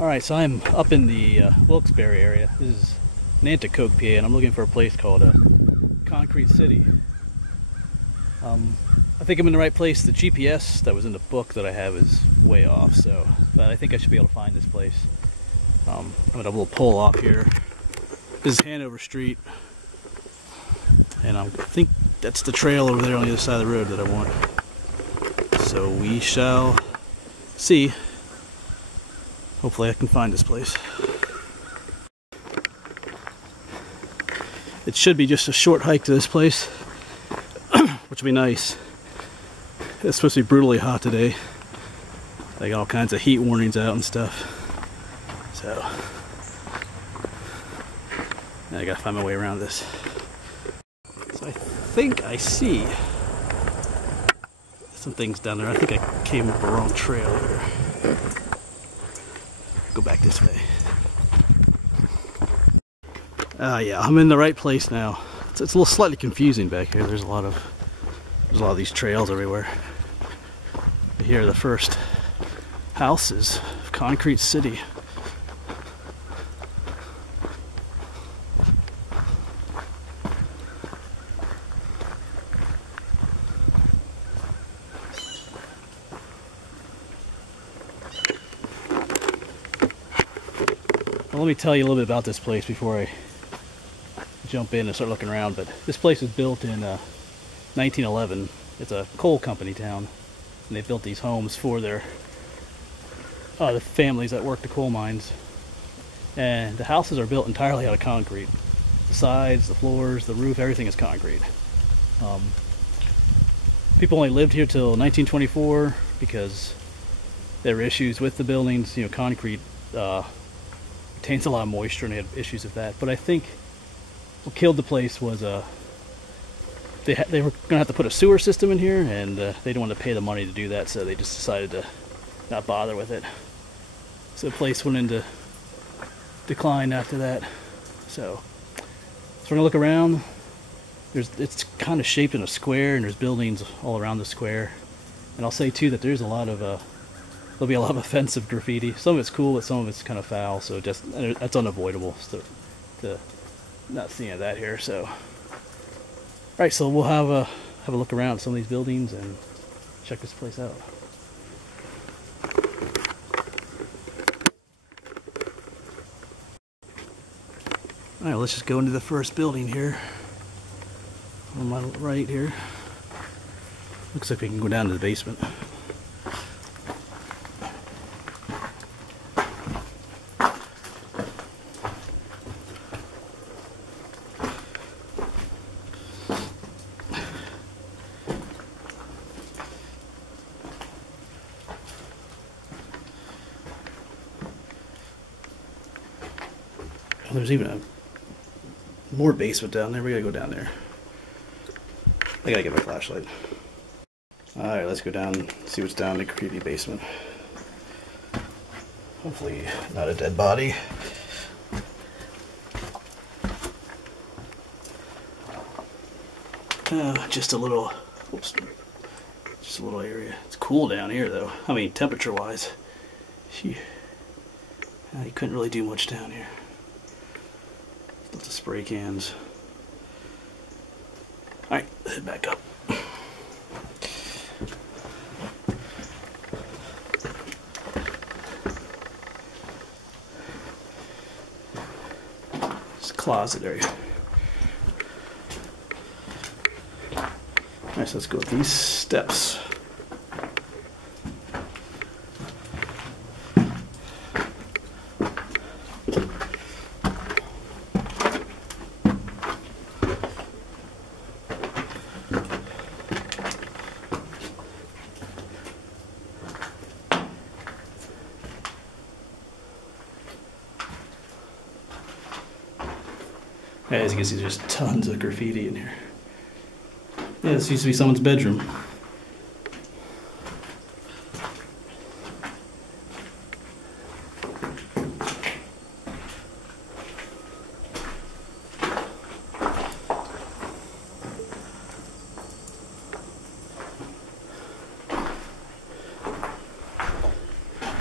Alright, so I'm up in the Wilkes-Barre area. This is Nanticoke PA, and I'm looking for a place called Concrete City. I think I'm in the right place. The GPS that was in the book that I have is way off, but I think I should be able to find this place. I'm gonna have a little pull off here. This is Hanover Street, and I think that's the trail over there on the other side of the road that I want. So we shall see. Hopefully I can find this place. It should be just a short hike to this place, which will be nice. It's supposed to be brutally hot today. They got all kinds of heat warnings out and stuff. So I gotta find my way around this. So I think I see some things down there. I think I came up the wrong trail here. Go back this way. Yeah, I'm in the right place now. It's a little slightly confusing back here. There's a lot of these trails everywhere. But here are the first houses of Concrete City. Well, let me tell you a little bit about this place before I jump in and start looking around. But this place was built in 1911. It's a coal company town, and they built these homes for the families that work the coal mines. And the houses are built entirely out of concrete. The sides, the floors, the roof, everything is concrete. People only lived here till 1924 because there were issues with the buildings. You know, concrete retains a lot of moisture, and they had issues with that. But I think what killed the place was they were gonna have to put a sewer system in here, and they didn't want to pay the money to do that, so they just decided to not bother with it. So the place went into decline after that. So we're gonna look around. It's kind of shaped in a square, and there's buildings all around the square. And I'll say too that there's a lot of there'll be a lot of offensive graffiti. Some of it's cool, but some of it's kind of foul, so that's unavoidable to not see any of that here. So, alright, so we'll have a look around some of these buildings and check this place out. Alright, let's just go into the first building here. On my right here. Looks like we can go down to the basement. There's even more basement down there. We gotta go down there. I gotta get my flashlight. Alright, let's go down and see what's down in the creepy basement. Hopefully not a dead body. Just a little area. It's cool down here though. I mean, temperature wise. You couldn't really do much down here. Lots of spray cans. Alright, head back up. It's a closet area. Alright, so let's go up these steps. As you can see, there's tons of graffiti in here. Yeah, this used to be someone's bedroom.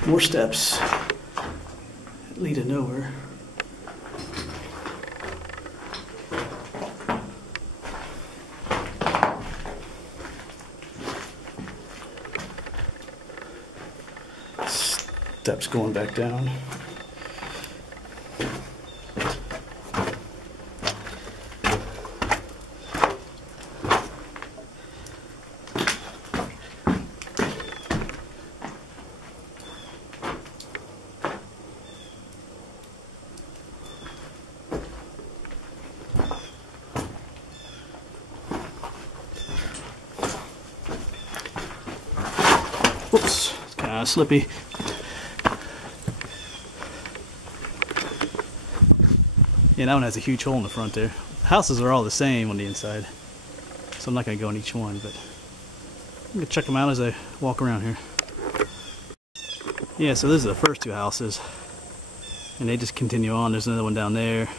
More steps. lead to nowhere. Steps going back down. Whoops, it's kind of slippy. Yeah, that one has a huge hole in the front there. The houses are all the same on the inside, so I'm not going to go in each one, but I'm going to check them out as I walk around here. Yeah, so this is the first two houses, and they just continue on. There's another one down there.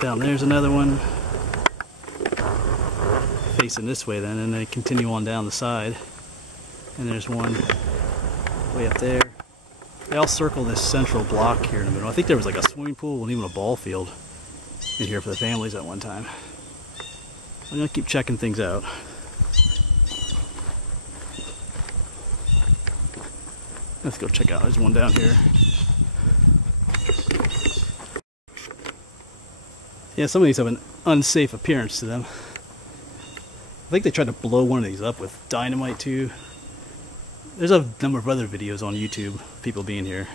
Down there's another one facing this way then, and they continue on down the side. And there's one way up there. They all circle this central block here in the middle. I think there was like a swimming pool and even a ball field in here for the families at one time. I'm gonna keep checking things out. Let's go check out. There's one down here. Yeah, some of these have an unsafe appearance to them. I think they tried to blow one of these up with dynamite too. There's a number of other videos on YouTube, people being here.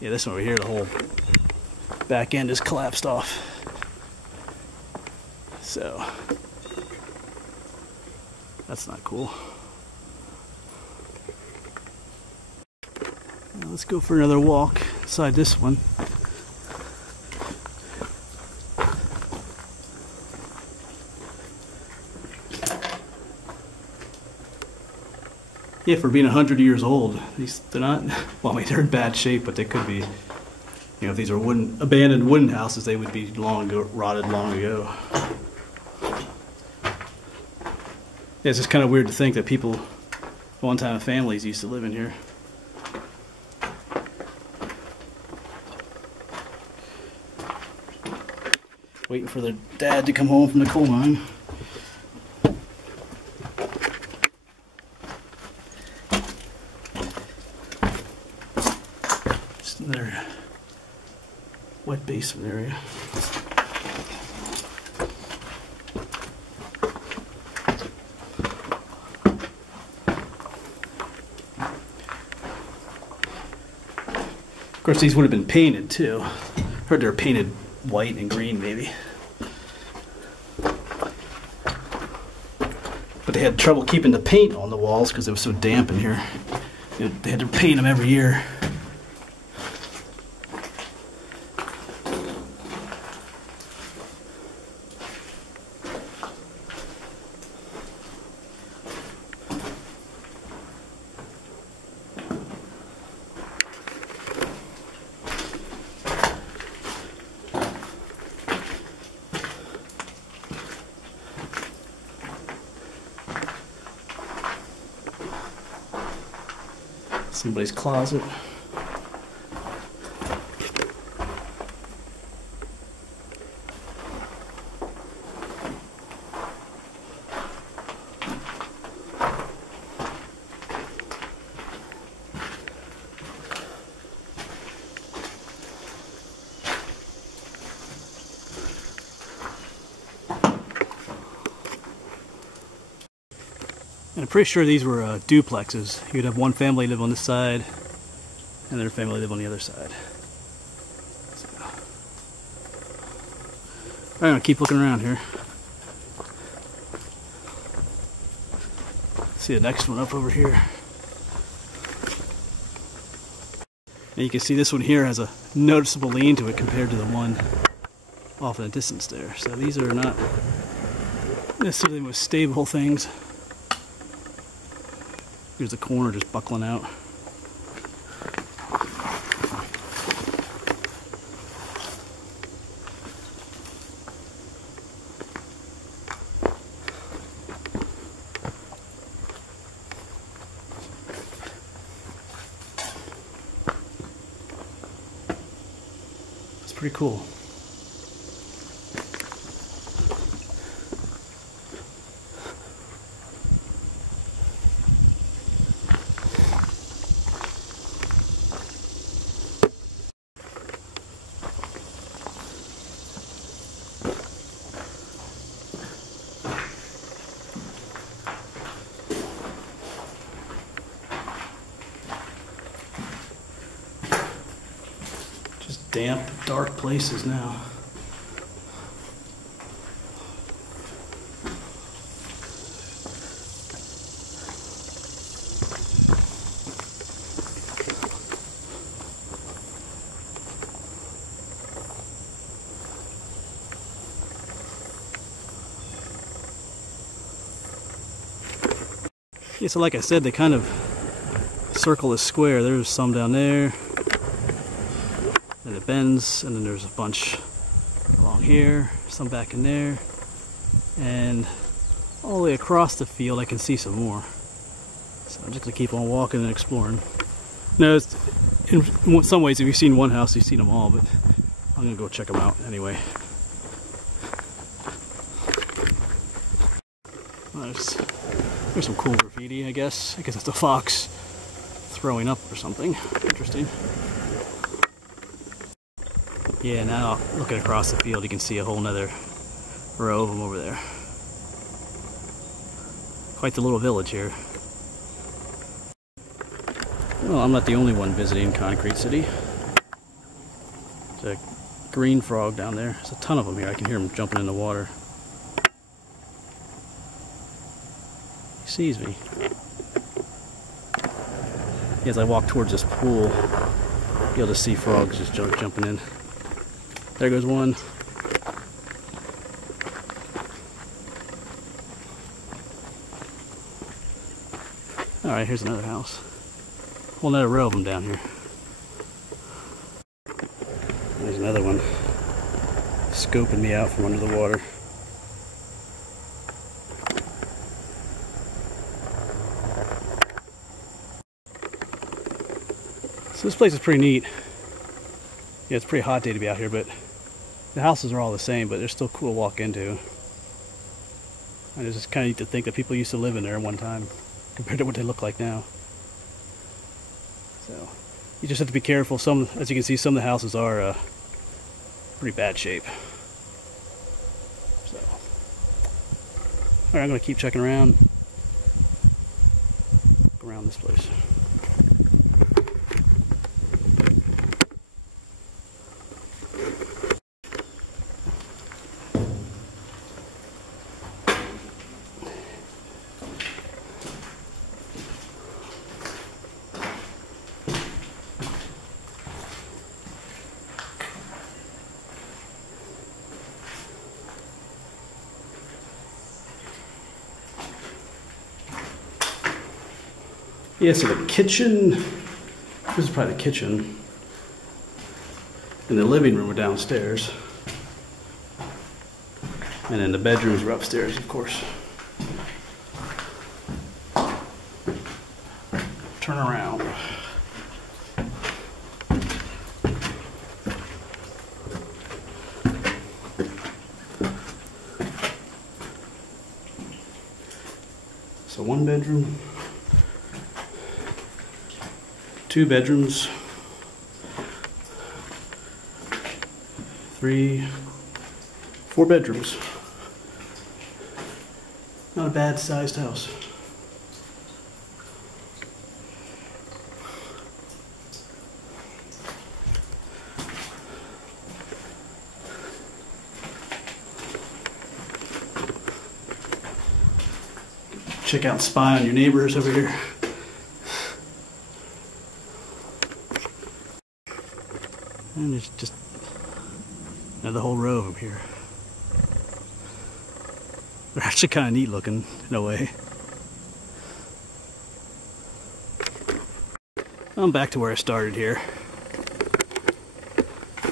Yeah, this one over here, the whole back end is collapsed off. So, that's not cool. Now let's go for another walk inside this one. Yeah, for being 100 years old, they're not, well, I mean, they're in bad shape, but they could be, you know, if these are abandoned wooden houses, they would be rotted long ago. Yeah, it's just kind of weird to think that people, one time families used to live in here. Waiting for their dad to come home from the coal mine. Another wet basement area. Of course, these would have been painted too. Heard they were painted white and green, maybe. But they had trouble keeping the paint on the walls because it was so damp in here. They had to paint them every year. Somebody's closet. And I'm pretty sure these were duplexes. You'd have one family live on this side, and their family live on the other side. So, I'm gonna keep looking around here. See the next one up over here. And you can see this one here has a noticeable lean to it compared to the one off in the distance there. So these are not necessarily the most stable things. Here's the corner just buckling out. pretty cool. Damp, dark places now. Yeah, so like I said, they kind of circle a square. There's some down there. And it bends, and then there's a bunch along here, some back in there, and all the way across the field I can see some more. So I'm just gonna keep on walking and exploring. No, it's, in some ways, if you've seen one house, you've seen them all, but I'm gonna go check them out anyway. Well, there's some cool graffiti, I guess. I guess it's a fox throwing up or something. Interesting. Yeah, now looking across the field, you can see a whole nother row of them over there. Quite the little village here. Well, I'm not the only one visiting Concrete City. There's a green frog down there. There's a ton of them here. I can hear them jumping in the water. He sees me. As I walk towards this pool, you'll be able to see frogs just jumping in. There goes one. Alright, here's another house. Whole nother row of them down here. There's another one scoping me out from under the water. So this place is pretty neat. Yeah, it's a pretty hot day to be out here, but the houses are all the same, but they're still cool to walk into. And it's just kind of neat to think that people used to live in there at one time compared to what they look like now. So you just have to be careful. Some, as you can see, some of the houses are pretty bad shape. So, all right, I'm gonna keep checking around. Go around this place. Yeah, so the kitchen, this is probably the kitchen, and the living room are downstairs, and then the bedrooms are upstairs, of course. Turn around. So one bedroom. 2 bedrooms, 3, 4 bedrooms. Not a bad sized house. Check out and spy on your neighbors over here. And there's just another whole row of them here. They're actually kind of neat looking in a way. I'm back to where I started here.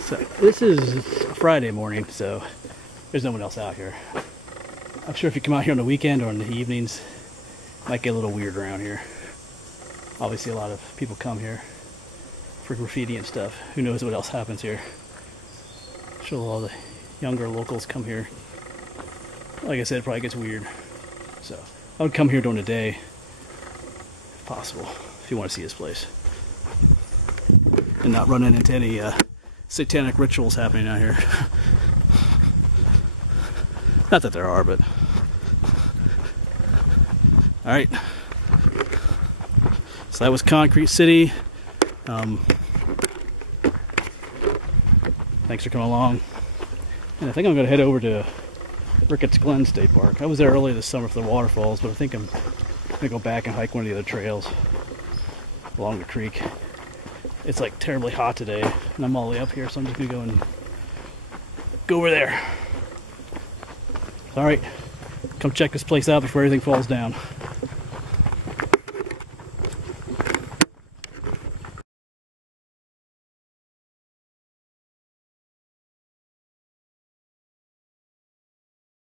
So this is a Friday morning, so there's no one else out here. I'm sure if you come out here on the weekend or in the evenings, it might get a little weird around here. Obviously a lot of people come here for graffiti and stuff. Who knows what else happens here. Sure, a lot of the younger locals come here. Like I said, it probably gets weird. So I would come here during the day, if possible, if you want to see this place. And not running into any satanic rituals happening out here. Not that there are, but... Alright. So that was Concrete City. Thanks for coming along. And I think I'm going to head over to Ricketts Glen State Park. I was there earlier this summer for the waterfalls, but I think I'm going to go back and hike one of the other trails along the creek. It's like terribly hot today, and I'm all the way up here, so I'm just going to go over there. Alright, come check this place out before everything falls down.